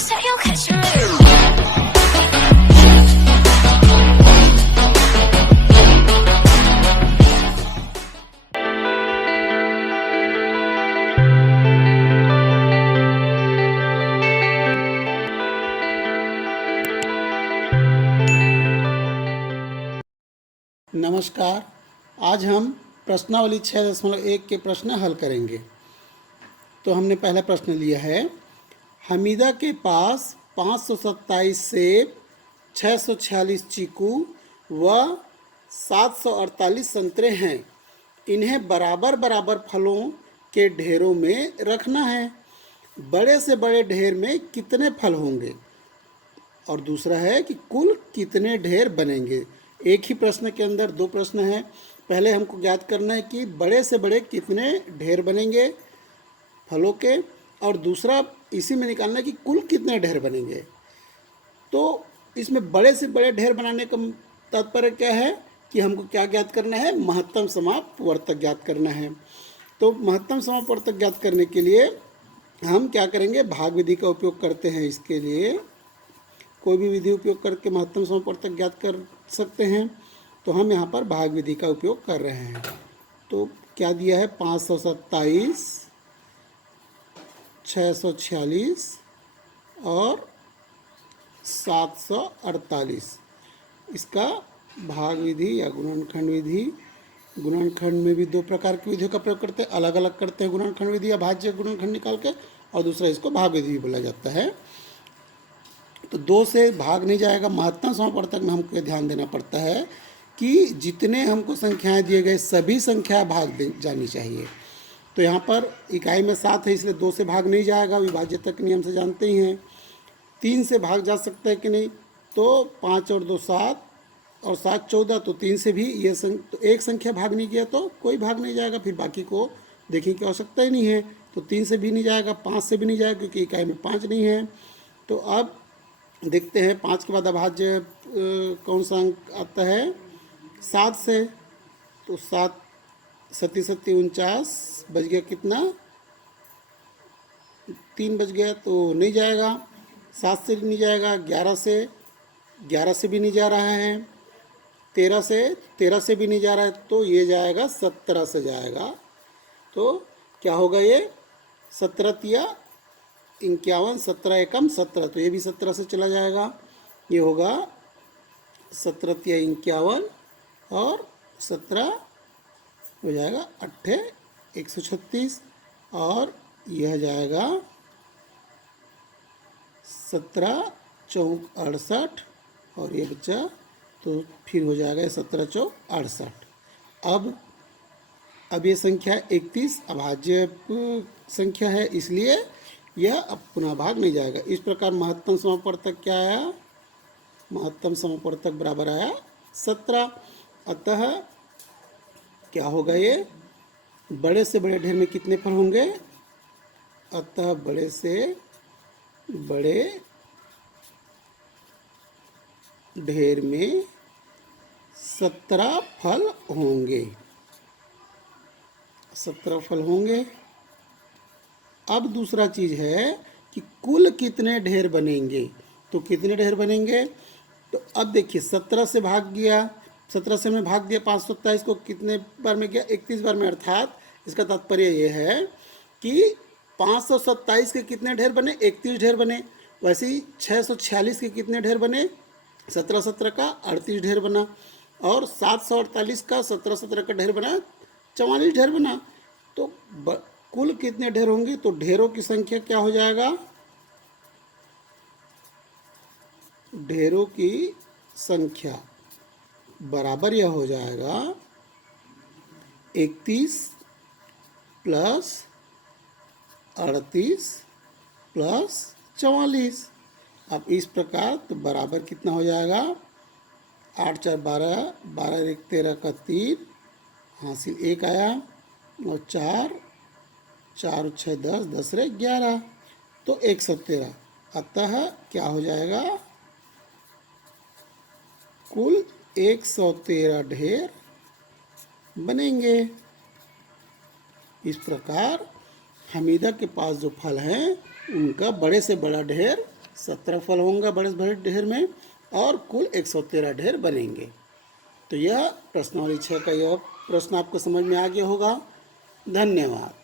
say you'll catch me. नमस्कार। आज हम प्रश्नावली 6.1 के प्रश्न हल करेंगे। तो हमने पहला प्रश्न लिया है, हमीदा के पास 527 सेब, 646 चीकू व 748 संतरे हैं। इन्हें बराबर बराबर फलों के ढेरों में रखना है। बड़े से बड़े ढेर में कितने फल होंगे? और दूसरा है कि कुल कितने ढेर बनेंगे। एक ही प्रश्न के अंदर दो प्रश्न हैं। पहले हमको ज्ञात करना है कि बड़े से बड़े कितने ढेर बनेंगे फलों के, और दूसरा इसी में निकालना है कि कुल कितने ढेर बनेंगे। तो इसमें बड़े से बड़े ढेर बनाने का तात्पर्य क्या है कि हमको क्या ज्ञात करना है? महत्तम समापवर्तक ज्ञात करना है। तो महत्तम समापवर्तक ज्ञात करने के लिए हम क्या करेंगे? भाग विधि का उपयोग करते हैं। इसके लिए कोई भी विधि उपयोग करके महत्तम समापवर्तक ज्ञात कर सकते हैं। तो हम यहाँ पर भाग विधि का उपयोग कर रहे हैं। तो क्या दिया है? 527, 646 और 748। इसका भाग विधि या गुणनखंड विधि, गुणनखंड में भी दो प्रकार की विधियों का प्रयोग करते हैं, अलग अलग करते हैं। गुणनखंड विधि या भाज्य गुणनखंड निकाल के, और दूसरा इसको भाग विधि भी बोला जाता है। तो दो से भाग नहीं जाएगा। महत्तम समापवर्तक में हमको ध्यान देना पड़ता है कि जितने हमको संख्याएं दिए गए सभी संख्या भाग जानी चाहिए। तो यहाँ पर इकाई में 7 है, इसलिए 2 से भाग नहीं जाएगा। विभाज्यता के नियम से जानते ही हैं। 3 से भाग जा सकता है कि नहीं? तो 5 और 2 7 और 7 14, तो 3 से भी ये तो एक संख्या भाग नहीं किया तो कोई भाग नहीं जाएगा। फिर बाकी को देखने की आवश्यकता ही नहीं है। तो 3 से भी नहीं जाएगा, 5 से भी नहीं जाएगा, क्योंकि इकाई में 5 नहीं है। तो अब देखते हैं 5 के बाद अभाज्य कौन सा अंक आता है? 7 से। तो 7 सत्ती 49 बच गया कितना? 3 बच गया, तो नहीं जाएगा। 7 से नहीं जाएगा, 11 से भी नहीं जा रहा है, 13 से भी नहीं जा रहा है, तो ये जाएगा 17 से जाएगा। तो क्या होगा ये? 17 तिया 51, 17 एकम 17, तो ये भी 17 से चला जाएगा। ये होगा 17 तिया 51 और 17 हो जाएगा 8 136, और यह जाएगा 17 चौक 68, और ये बच्चा तो फिर हो जाएगा 17 चौक 68। अब ये संख्या 31 अभाज्य संख्या है, इसलिए यह अब पुनः भाग नहीं जाएगा। इस प्रकार महत्तम समापवर्तक क्या आया? महत्तम समापवर्तक बराबर आया 17। अतः क्या होगा ये? बड़े से बड़े ढेर में कितने फल होंगे? अतः बड़े से बड़े ढेर में 17 फल होंगे। 17 फल होंगे। अब दूसरा चीज़ है कि कुल कितने ढेर बनेंगे। तो कितने ढेर बनेंगे? तो अब देखिए 17 से भाग गया, 17 से मैं भाग दिया 527 को, कितने बार में गया? 31 बार में। अर्थात इसका तात्पर्य ये है कि 527 के कितने ढेर बने? 31 ढेर बने। वैसे ही 646 के कितने ढेर बने? 17 17 का 38 ढेर बना। और 748 का 17 17 का ढेर बना 44 ढेर बना। तो कुल कितने ढेर होंगे? तो ढेरों की संख्या क्या हो जाएगा? ढेरों की संख्या बराबर यह हो जाएगा 31 प्लस 38 प्लस 44। अब इस प्रकार तो बराबर कितना हो जाएगा? 8 4 12, 12 1 13 का 3, हासिल 1 आया, और 4 4 6 10, 10 रे 11, तो 113। अतः क्या हो जाएगा? कुल 113 ढेर बनेंगे। इस प्रकार हमीदा के पास जो फल हैं उनका बड़े से बड़ा ढेर 17 फल होंगे बड़े बड़े ढेर में और कुल 113 ढेर बनेंगे। तो यह प्रश्नावली 6 का यह प्रश्न आपको समझ में आ गया होगा। धन्यवाद।